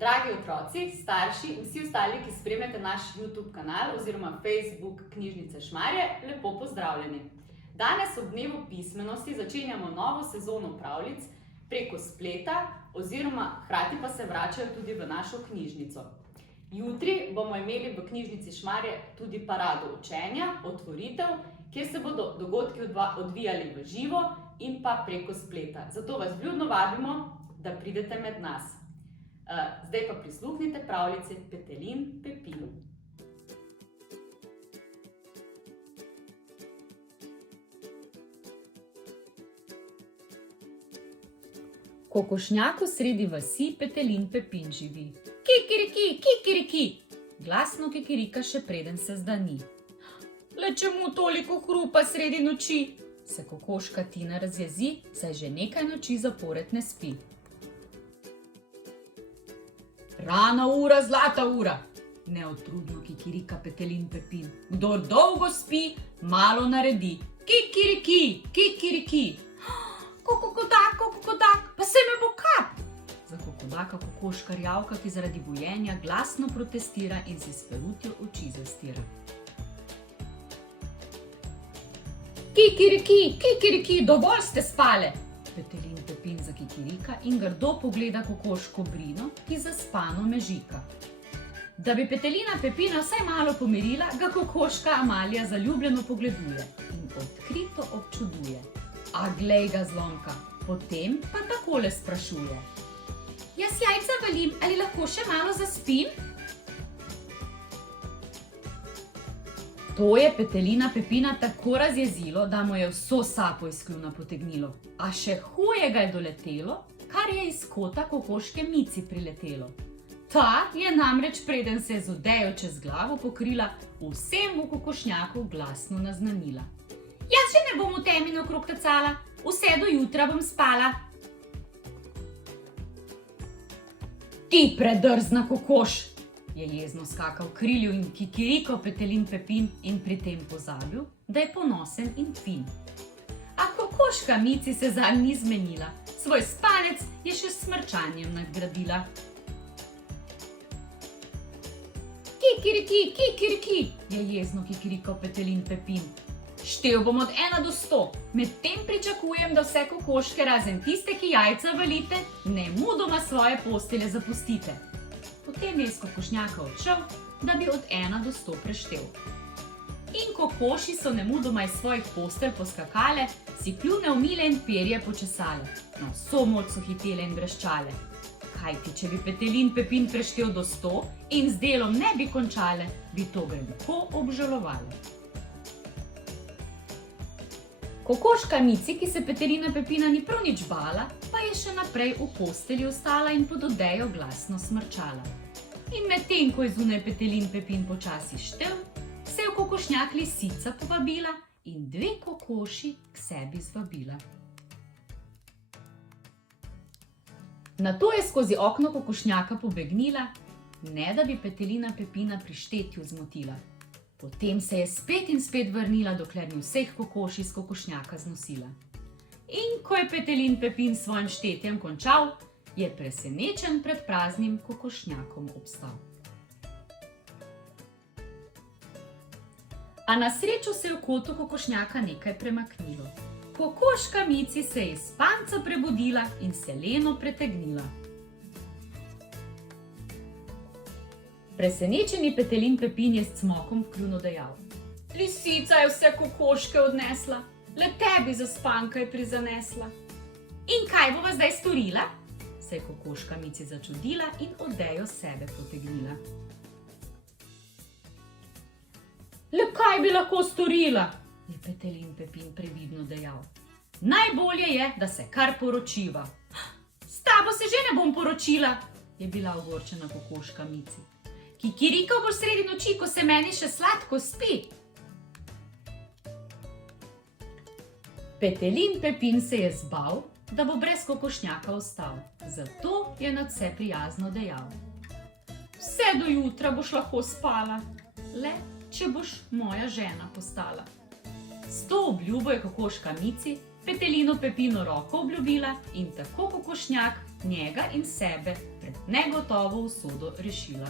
Dragi otroci, starši in vsi ostali, ki spremljate naš YouTube kanal oziroma Facebook Knjižnice Šmarje, lepo pozdravljeni. Danes ob dnevu pismenosti začenjamo novo sezono pravljic preko spleta oziroma hkrati pa se vračajo tudi v našo knjižnico. Jutri bomo imeli v Knjižnici Šmarje tudi parado učenja, otvoritev, kjer se bodo dogodki odvijali v živo in pa preko spleta. Zato vas vljudno vabimo, da pridete med nas. Zdaj pa prisluhnite pravljici Petelin Pepin. V kokošnjaku sredi vasi Petelin Pepin živi. Kikiriki, kikiriki! Glasno kikirika še preden se zdani. Le čemu toliko hrupa sredi noči? Se kokoška Tina razjezi, saj že nekaj noči zapored ne spi. Rana ura, zlata ura! Neutrudno kikirika Petelin Pepin. Kdor dolgo spi, malo naredi. Kikiriki, kikiriki! Kokokodak, pa se me bo kap! Zakokodaka kokoška rjavka, ki zaradi bujenja glasno protestira in si s perutjo oči zastira. Kikiriki, kikiriki, dovolj ste spale! Petelin Pepin zakikirika in grdo pogleda kokoško Brino, ki zaspano mežika. Da bi Petelina Pepina vsaj malo pomirila, ga kokoška Amalija zaljubljeno pogleduje in odkrito občuduje. A glej ga zlomka, potem pa takole sprašuje. Jaz jajca valim, ali lahko še malo zaspim? To je Petelina Pepina tako razjezilo, da mu je vso sapo iz kljuna potegnilo. A še huje ga je doletelo, kar je iz kota kokoške Mici priletelo. Ta je namreč, preden se je z odejo čez glavo pokrila, vsem v kokošnjaku glasno naznanila. Jaz še ne bom v temi okrog tacala, vse do jutra bom spala. Ti predrzna kokoš! Je jezno skakal krilju in kikirikal Petelin Pepin in pri tem pozabil, da je ponosen in fin. A kokoška Mici se zanj ni zmenila, svoj spanec je še s smrčanjem nadgradila. Kikiriki, kikiriki, je jezno kikirikal Petelin Pepin. Štel bom od 1 do 100, medtem pričakujem, da vse kokoške razen tiste, ki jajca valite, nemudoma svoje postelje zapustite. Potem je iz kokošnjaka odšel, da bi od 1 do 100 preštel. In kokoši so nemudoma iz svojih postelj poskakale, si kljune umile in perje počesale. Na vso moč so hitele in vreščale. Kajti, če bi Petelin Pepin preštel do 100 in z delom ne bi končale, bi to grenko obžalovale. Kokoška Mici, ki se Petelina Pepina ni prav nič bala, pa je še naprej v postelji ostala in pod odejo glasno smrčala. In medtem, ko je zunaj Petelin Pepin počasi štel, se je v kokošnjak lisica povabila in 2 kokoši k sebi zvabila. Nato je skozi okno kokošnjaka pobegnila, ne da bi Petelina Pepina pri štetju zmotila. Potem se je spet in spet vrnila, dokler ni vseh kokoši iz kokošnjaka znosila. In ko je Petelin Pepin s svojim štetjem končal, je presenečen pred praznim kokošnjakom obstal. A na srečo se je v kotu kokošnjaka nekaj premaknilo. Kokoška Mici se je iz spanca prebudila in se leno pretegnila. Presenečeni Petelin Pepin je s cmokom v kljunu dejal. Lisica je vse kokoške odnesla, le tebi zaspanka je prizanesla. In kaj bova zdaj storila? Se je kokoška Mici začudila in odejo sebe potegnila. Le kaj bi lahko storila? Je Petelin Pepin previdno dejal. Najbolje je, da se kar poročiva. S tabo se že ne bom poročila, je bila ogorčena kokoška Mici. Kikirikal boš sredi noči, ko se meni še sladko spi. Petelin Pepin se je zbal, da bo brez kokošnjaka ostal. Zato je nadvse prijazno dejal. Vse do jutra boš lahko spala, le če boš moja žena postala. S to obljubo je kokoška Mici Petelinu Pepinu roko obljubila in tako kokošnjak njega in sebe pred negotovo usodo rešila.